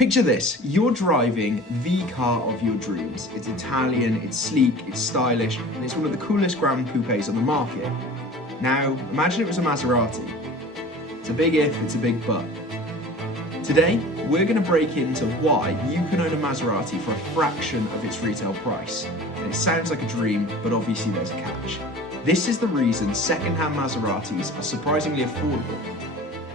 Picture this, you're driving the car of your dreams. It's Italian, it's sleek, it's stylish, and it's one of the coolest Grand Coupes on the market. Now, imagine it was a Maserati. It's a big if, it's a big but. Today, we're going to break into why you can own a Maserati for a fraction of its retail price. And it sounds like a dream, but obviously there's a catch. This is the reason second-hand Maseratis are surprisingly affordable.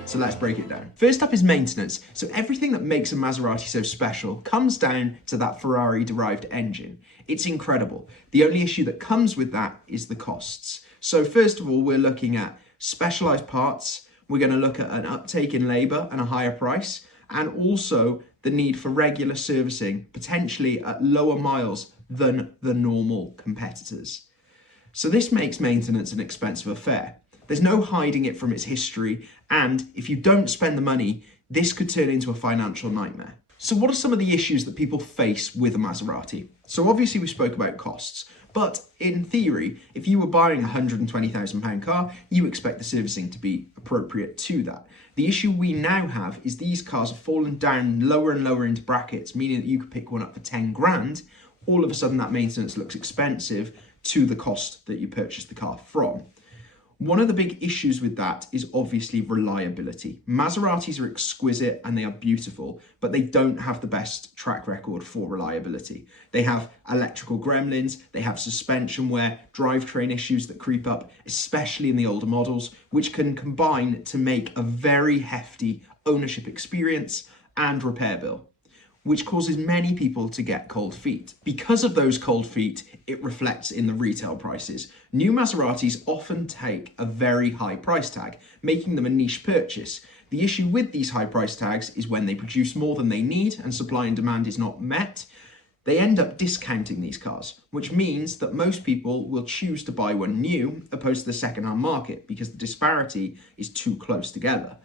So let's break it down. First up is maintenance. So everything that makes a Maserati so special comes down to that Ferrari-derived engine. It's incredible. The only issue that comes with that is the costs. So first of all, we're looking at specialized parts. We're going to look at an uptake in labor and a higher price, and also the need for regular servicing, potentially at lower miles than the normal competitors. So this makes maintenance an expensive affair. There's no hiding it from its history, and if you don't spend the money, this could turn into a financial nightmare. So what are some of the issues that people face with a Maserati? So obviously we spoke about costs, but in theory, if you were buying a £120,000 car, you expect the servicing to be appropriate to that. The issue we now have is these cars have fallen down lower and lower into brackets, meaning that you could pick one up for 10 grand. All of a sudden that maintenance looks expensive to the cost that you purchased the car from. One of the big issues with that is obviously reliability. Maseratis are exquisite and they are beautiful, but they don't have the best track record for reliability. They have electrical gremlins, they have suspension wear, drivetrain issues that creep up, especially in the older models, which can combine to make a very hefty ownership experience and repair bill, which causes many people to get cold feet. Because of those cold feet, it reflects in the retail prices. New Maseratis often take a very high price tag, making them a niche purchase. The issue with these high price tags is when they produce more than they need and supply and demand is not met, they end up discounting these cars, which means that most people will choose to buy one new opposed to the second-hand market because the disparity is too close together.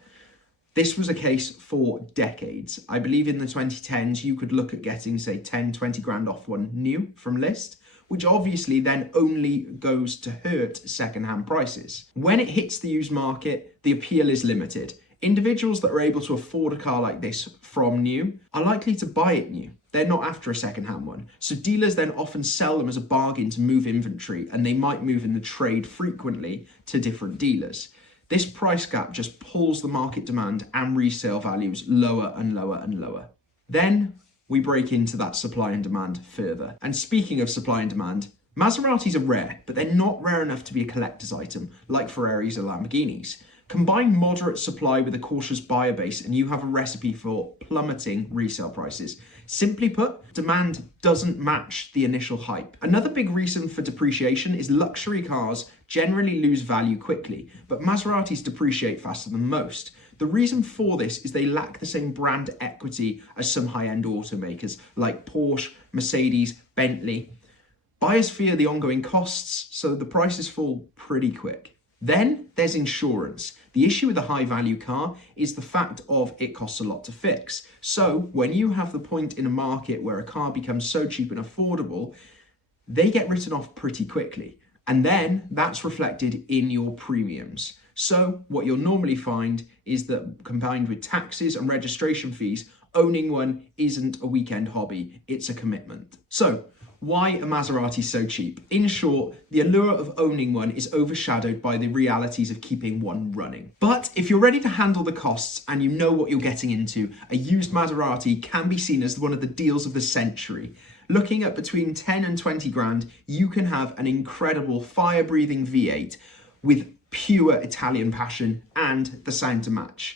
This was a case for decades. I believe in the 2010s, you could look at getting, say, 10, 20 grand off one new from list, which obviously then only goes to hurt second-hand prices. When it hits the used market, the appeal is limited. Individuals that are able to afford a car like this from new are likely to buy it new. They're not after a second-hand one. So dealers then often sell them as a bargain to move inventory, and they might move in the trade frequently to different dealers. This price gap just pulls the market demand and resale values lower and lower and lower. Then we break into that supply and demand further. And speaking of supply and demand, Maseratis are rare, but they're not rare enough to be a collector's item like Ferraris or Lamborghinis. Combine moderate supply with a cautious buyer base and you have a recipe for plummeting resale prices. Simply put, demand doesn't match the initial hype. Another big reason for depreciation is luxury cars generally lose value quickly, but Maseratis depreciate faster than most. The reason for this is they lack the same brand equity as some high-end automakers like Porsche, Mercedes, Bentley. Buyers fear the ongoing costs, so the prices fall pretty quick. Then there's insurance. The issue with a high value car is the fact of it costs a lot to fix. So when you have the point in a market where a car becomes so cheap and affordable, they get written off pretty quickly. And then that's reflected in your premiums. So what you'll normally find is that combined with taxes and registration fees, owning one isn't a weekend hobby, it's a commitment. So why are Maserati so cheap? In short, the allure of owning one is overshadowed by the realities of keeping one running. But if you're ready to handle the costs and you know what you're getting into, a used Maserati can be seen as one of the deals of the century. Looking at between 10 and 20 grand, you can have an incredible fire-breathing V8 with pure Italian passion and the sound to match.